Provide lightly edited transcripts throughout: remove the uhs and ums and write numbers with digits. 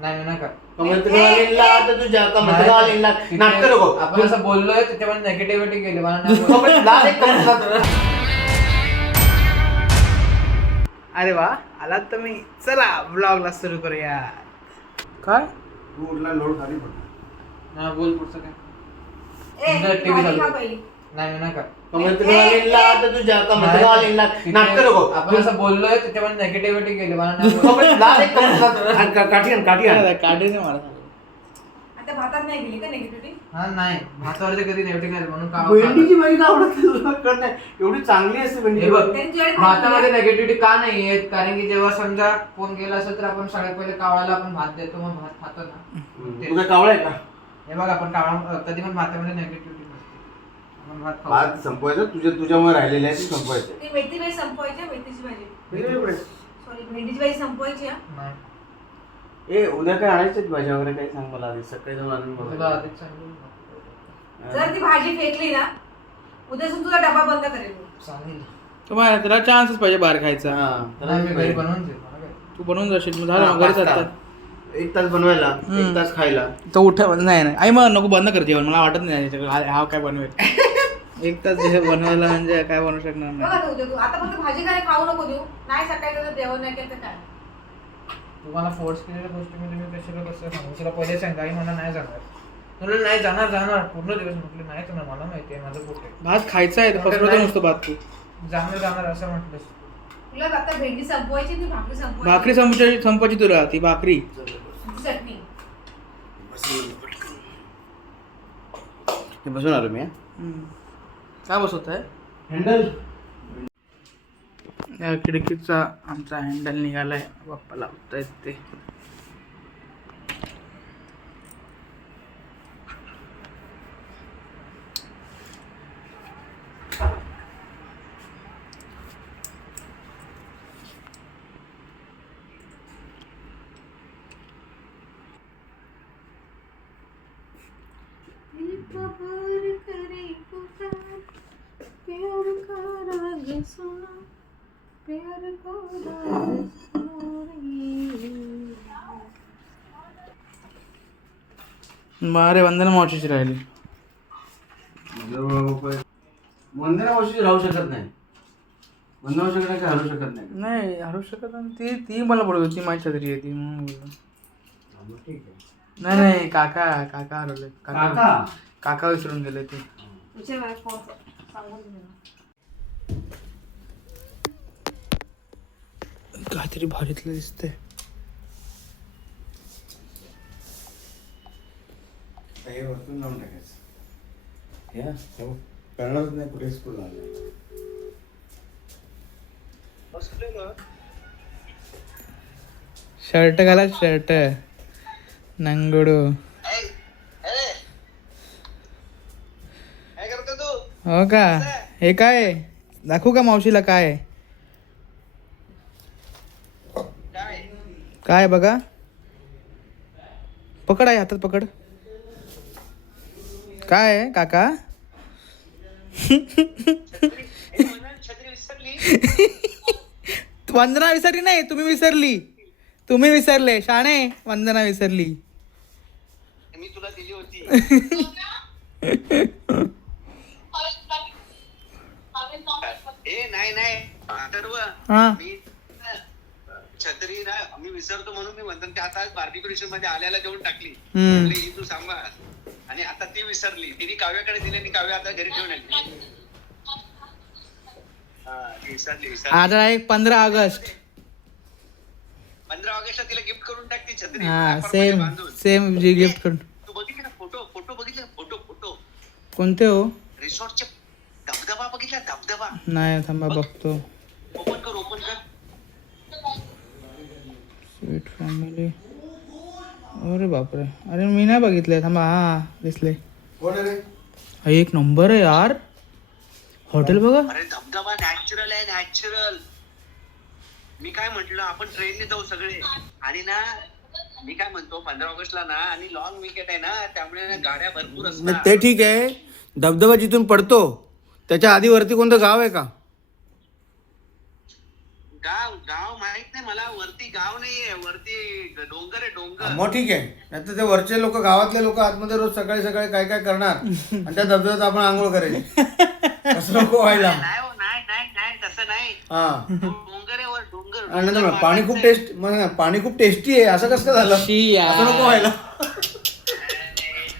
नाही नका नाटक नको. आपण असं बोललोय त्याच्यामध्ये नेगेटिव्हिटी गेली मला. अरे वा आलात तुम्ही, चला ब्लॉगला सुरू करूया. काय लोड खाली पडला. बोल पुढचं काय. नाही नका नाटक नको. आपण असं बोललोय त्याच्यामध्ये नेगेटिव्हिटी गेली मला. काढीने मला आता भातात नाही गेली का नेगेटिव्हिटी? हा नाही भातावरती कधी नेगेटिव्ह गेली म्हणून का भेंडीची भाजी का आवडत नाही? एवढी चांगली असते भेंडी. भातामध्ये नेगेटिव्हिटी का नाही येत? कारण की जेव्हा समजा कोण गेला असेल तर आपण सगळ्यात पहिले कावळ्याला आपण भात देतो, मग भात खातो ना. तुझा कावळा आहे का? हे बघ आपण कावळा कधी पण भातामध्ये नेगेटिव्हिटी नसते. आपण भात खाऊ. भात संपवायचं तुझ्यामुळे राहिलेले आहे ते संपवायचं. ती मेथी भाजी संपवायची, मेथीची भाजी सॉरी भेंडीची भाजी संपवायची. नाही ए उद्या काय आणायचं भाज्या वगैरे काही सांग मला आधी. सकाळी जाऊन आणून तुला बघ. आधीच सांगितलं. जर ती भाजी फेकली ना उद्यापासून तुझा डबा बंद करेल. चालेल. तुम्हाला त्याला चान्सच पाहिजे बाहेर खायचा. नाही, मी घरी बनवून देईन. मला काय. तू बनवून जाशील मग झालं घरी जातात. 1 तास बनवायला 1 तास खायला. तो नाही आई मग नको बंद कर जेवण, मला वाटत नाही हा काय बनवेल. 1 तास बनवायला म्हणजे काय बनवू शकणार नाही. बघा उद्या तू आता फक्त भाजी काय खाऊ नको देऊ. नाही सकाळी जर जेवण नाही केलं तर काय. तुम्हाला फोर्स केलेल्या गोष्टीमध्ये मी कशाला कसं सांगू. तुला पहिले सांग आई मला नाही जाणार. तुला नाही जाणार पूर्ण दिवस म्हटलं नाही जाणार. मला माहिती आहे माझं पोट आहे. भात खायचा आहे फसवतो नुसतं भात. तू जाणार असं म्हटलंस. तुला आता भेंडी संपवायची ती भाकरी संपवायची. भाकरी संपायची तुला ती भाकरी चटणी बसून आलो मी. काय बसवत आहे. हँडल या खिडकीचा आमचा हँडल निघालाय, बाप्पा लावतायत ते. अरे वंदना मावशीची राहिली. वंदना मावशी राहू शकत नाही. वंदना मावशीकडे काय हरवू शकत नाही. नाही हरवू शकत नाही. ती मला बोलत होती माझी छत्री आहे ती म्हणून बोललो. ठीक आहे. नाही काका हरवले. काका विसरून गेले ते. काहीतरी भारीतलं दिसतंय. हे वरतून जाऊन टाकायचं. कळणारच नाही कुठे स्कूल आलं. शर्ट घाला शर्ट नंगडू. हो का. हे काय दाखवू का मावशीला. काय काय बघा. पकड आहे हातात पकड. काय आहे काका. वंदना विसरली नाही तुम्ही विसरले शाणे. वंदना विसरली. मी तुला दिली होती. नाही हा छत्री ना मी विसरतो म्हणून मी म्हणतो आता बार्बिक्युलेशन मध्ये आल्याला देऊन टाकली. ही तू सांभाळ. आणि आता ती विसरली. तिने काव्याकडे दिली आणि काव्या आता घरी ठेवून आली. विसरली. आज आहे 15 ऑगस्ट. 15 ऑगस्टला तिला गिफ्ट करून टाकती छत्री. हा सेम जी गिफ्ट करून. तू बघितलं ना फोटो बघितलं फोटो कोणते हो. रिसॉर्टचे धबधबा बघितला धबधबा. नाही थांबा बघतो. ओपन कर. Sweet family. अरे बापरे. अरे मी नाही बघितलंय थांबा. हा दिसले. एक नंबर आहे यार हॉटेल बघा. अरे धबधबा नॅचरल आहे नॅचरल. मी काय म्हंटल आपण ट्रेनने जाऊ सगळे. आणि ना मी काय म्हणतो 15 ऑगस्टला ना आणि लॉंग विकेट आहे ना त्यामुळे गाड्या भरपूर असतात. ते ठीक आहे. धबधबा जिथून पडतो त्याच्या आधी वरती कोणतं गाव आहे का. गाव गाव माहित नाही मला. वरती गाव नाहीये, वरती डोंगर आहे, डोंगर. मग ठीक आहे. नाही तर ते वरचे लोक, गावातले लोक आतमध्ये रोज सकाळी सकाळी काय काय करणार आणि त्या धबधब्यात आपण आंघोळ करायची. असं नको व्हायला. नाही हो, नाही नाही नाही तसं नाही. हा डोंगर आहे वर, डोंगर. आणि नंतर पाणी खूप टेस्ट, मग पाणी खूप टेस्टी आहे असं कसं काय झालं? शी यार. असं नको व्हायला.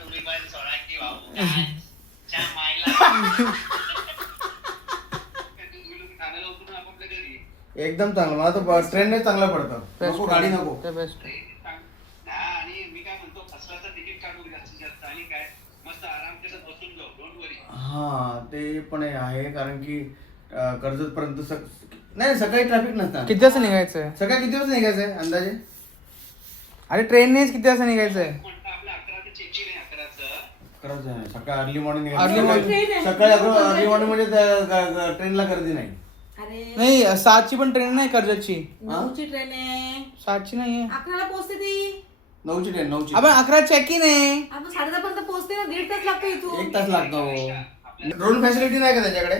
तुम्ही पण सोडा की भाऊ. काय? च्या मायला. खाण्याला उतरून आपापल्या घरी. एकदम चांगलं. मला तर ट्रेनने चांगलं पडतं. नको गाडी नको. बेस्ट. आणि मी काय म्हणतो, फसलाचं तिकीट काढू जास्तीत जास्त आणि काय मस्त आराम केलं बसून जाऊ. डोंट वरी. हा ते पण आहे, कारण की कर्जत पर्यंत नाही सकाळी ट्रॅफिक नसणार. किती वाजता निघायचंय? सकाळी किती वाजता निघायचंय अंदाजे? अरे ट्रेननेच किती वाजता निघायचंय? म्हणतं आपलं 11 ते चेक आहे 11चं. खरंच आहे. सकाळी अर्ली मॉर्निंग Early morning. सकाळी अर्ली मॉर्निंग म्हणजे ट्रेनला गर्दी नाही. अरे नाही 7ची पण ट्रेन नाही कर्जतची. 9ची ट्रेन आहे. 7ची नाहीये. 11ला पोहोचते ती. 9ची ट्रेन 9ची. आपण 11 चेक इन आहे. आपण 10:30 पर्यंत पोहोचते ना. 1.5 तास लागतो इथून. 1 तास लागतो. ड्रोन फॅसिलिटी नाही का त्याच्याकडे?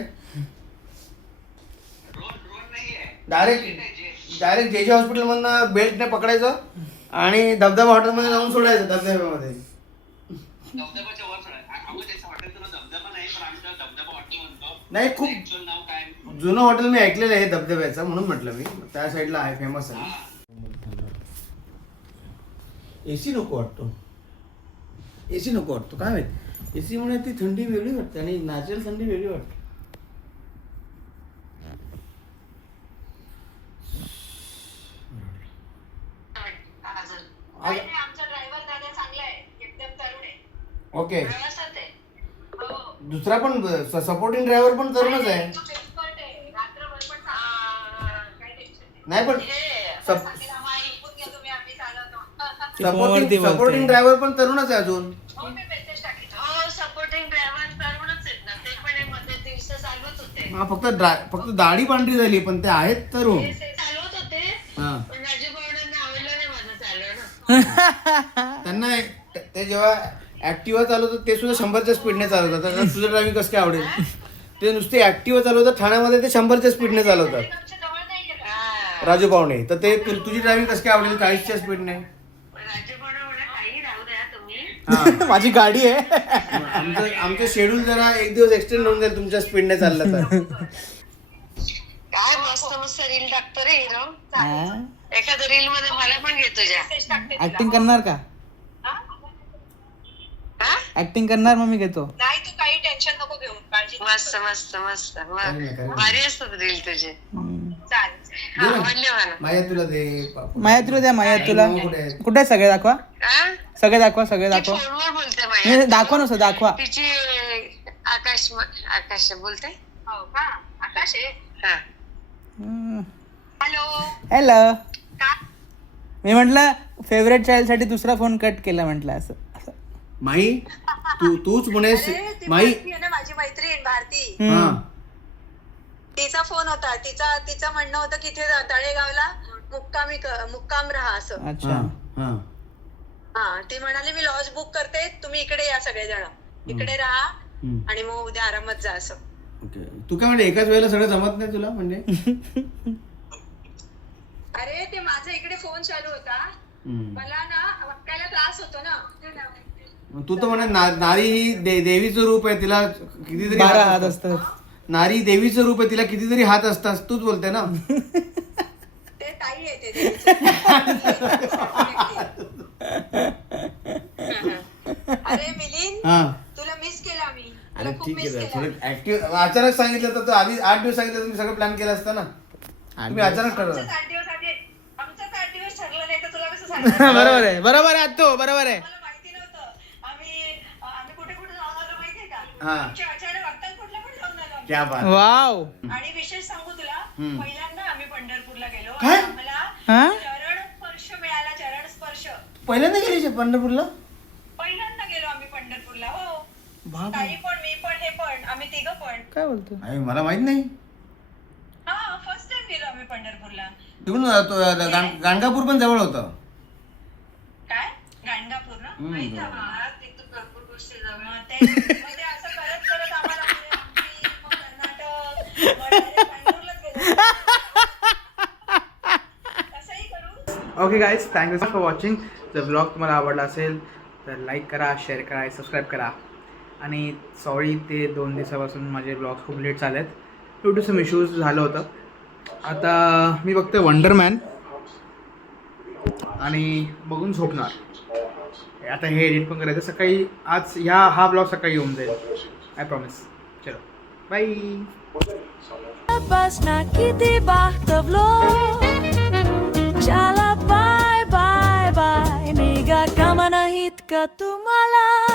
रोड नाहीये. डायरेक्ट जेजे हॉस्पिटल मधनं बेल्टने पकडायचं आणि धबधबा हॉटेलमध्ये जाऊन सोडायचं धबधब्यामध्ये. धबधबाच्या वर सोडायचं. अगं त्याचं हॉटेलचं नाव धबधबा नाही, पण आम्ही त्याला धबधबा हॉटेल म्हणतो. नाही, खूप Actual नाव काय? जुनं हॉटेल मी ऐकलेलं आहे धबधब्याचं, म्हणून म्हटलं मी. त्या साईडला आहे, फेमस आहे. एसी नको वाटतो. एसी नको वाटतो काय माहित. एसी मुळे ती थंडी वेगळी वाटते आणि नॅचरल थंडी वेगळी वाटते. आमचा ड्रायव्हर दादा चांगला आहे. एकदम तरुण आहे. ओके. व्यवस्थित आहे. हो. दुसरा पण सपोर्टिंग ड्रायव्हर पण तरुणच आहे. तो एक्सपर्ट आहे. रात्रभर पण काही टेन्शन नाही पण आम्ही चालवतो. सपोर्टिंग ड्रायव्हर पण तरुणच आहे अजून. हो मी मेसेज टाकीतो. हो सपोर्टिंग ड्रायव्हर तरुणच आहेत ना. ते पण मध्ये दिवस चालवत होते. हा फक्त दाढी पांढरी झाली पण ते आहेत तरुण. चालवत होते. हा पण राजू भावनांना आवडलं नाही माझं चालवणं. त्यांना ते जेव्हा ऍक्टिव्हा चालवतात ते सुद्धा 100च्या स्पीडने चालवतात. आता तुझं ड्रायव्हिंग कसं काय आवडेल? ते नुसते ऍक्टिव्हा चालवतात. ठाण्यामध्ये ते 100च्या स्पीडने चालवतात आमच्या जवळ नाही गेलं. राजू पाहुणे. तर ते तुझी ड्रायव्हिंग कसं काय आवडेल 40च्या स्पीडने? राजू भावना म्हणा काही राहू द्या तुम्ही. हा माझी गाडी आहे. आमचं शेड्यूल जरा एक दिवस एक्सटेंड होऊन जाईल तुमच्या स्पीडने चाललं तर. काय मस्त मस्त रील टाकतो रे हिरो. एखाद्या रील मध्ये मला पण घे तुझ्या. ऍक्टिंग करणार का? ऍक्टिंग करणार मग मी घेतो. नाही तू काही टेन्शन नको घेऊ. काळजी. मस्त मस्त मस्त भारी असतात रील तुझे. चालेल. आवडले मला. माया तुला दे. माया तुला द्या. माया तुला कुठे आहे? सगळे दाखवा. सगळे दाखवा. सगळे दाखवा. फोनवर बोलते नाही, माया. दाखवा नुसतं दाखवा. तिची आकाश बोलते. हो का? आकाश आहे. हा. हॅलो. हॅलो. मी म्हटलं फेवरेट चाइल्ड साठी दुसरा फोन कट केला म्हटलं असं. माई तूच म्हणे माई. माझी मैत्रीण भारती. हा तिचा फोन होता. तिचं म्हणणं होतं की इथे तळेगावला मुक्काम राहा असं. अच्छा. हा हा ती म्हणाली मी लॉज बुक करते, तुम्ही इकडे या सगळेजण. इकडे राहा आणि मग उद्या आरामात जा असं. ओके. तू काय म्हणजे एकाच वेळेला सगळं जमत नाही तुला म्हणजे? अरे ते माझा इकडे फोन चालू होता. मला ना वाकायला त्रास होतो ना. तू तर म्हणे नारी ही देवीचं रूप आहे. तिला कितीतरी 12 हात असतात. नारी देवीचं रूप आहे. तिला कितीतरी हात असतात. तूच बोलते ना. ते ताई आहे ते. अरे मिलिंद हा तुला मिस केला मी. अरे ठीक आहे. थोडं ऍक्टिव्ह अचानक सांगितलं तर आधी 8 दिवस सांगितलं तुम्ही सगळं प्लॅन केलं असतं ना. तुम्ही अचानक ठरवलं. आमचं 8 दिवस ठरलं नाही तर तुला कसं सांगितलं? बरोबर आहे. बरोबर आहे तो. बरोबर आहे. मला माहिती नव्हतं. आम्ही कुठे कुठे जाऊन आलो माहितीये का? हा. आमच्या अचानक अक्कलकोटला पण जाऊन आलो आम्ही. क्या बात. वाव. आणि विशेष सांगू तुला, पहिल्यांदा आम्ही पंढरपूरला गेलो. काय? आम्हाला हा? चरण स्पर्श मिळाला. चरण स्पर्श पहिल्यांदा गेली पंढरपूरला? पहिल्यांदा गेलो आम्ही पंढरपूरला. हो बाप. ताई पण मी पण हे पण आम्ही तिघं पण. काय बोलतो? अरे मला माहित नाही. हा फर्स्ट टाइम गेलो आम्ही पंढरपूरला. तिकडून गाणगापूर पण जवळ होतं. काय गाणगापूर ना? माहिती आहे आम्हाला. तिथून भरपूर गोष्टी जवळ. ते असं करत करत आम्हाला पुढे हंपी, मग कर्नाटक, मग direct बंगलोरलाच गेलो. Okay guys, thank you for watching. जर ब्लॉग तुम्हाला आवडला असेल तर लाईक करा, शेअर करा, सबस्क्राईब करा. आणि सॉरी ते 2 दिवसापासून माझे ब्लॉग खूप लेट झाले आहेत. ड्यू टू सम इश्यूज झालं होतं. आता मी बघतोय वंडरमॅन आणि बघून झोपणार. आता हे एडिट पण करायचं सकाळी. आज हा ब्लॉग सकाळी येऊन जाईल, आय प्रॉमिस. चलो bye. Pas nakitiba tablo Chala bye bye bye Niga kama na hit ka tumala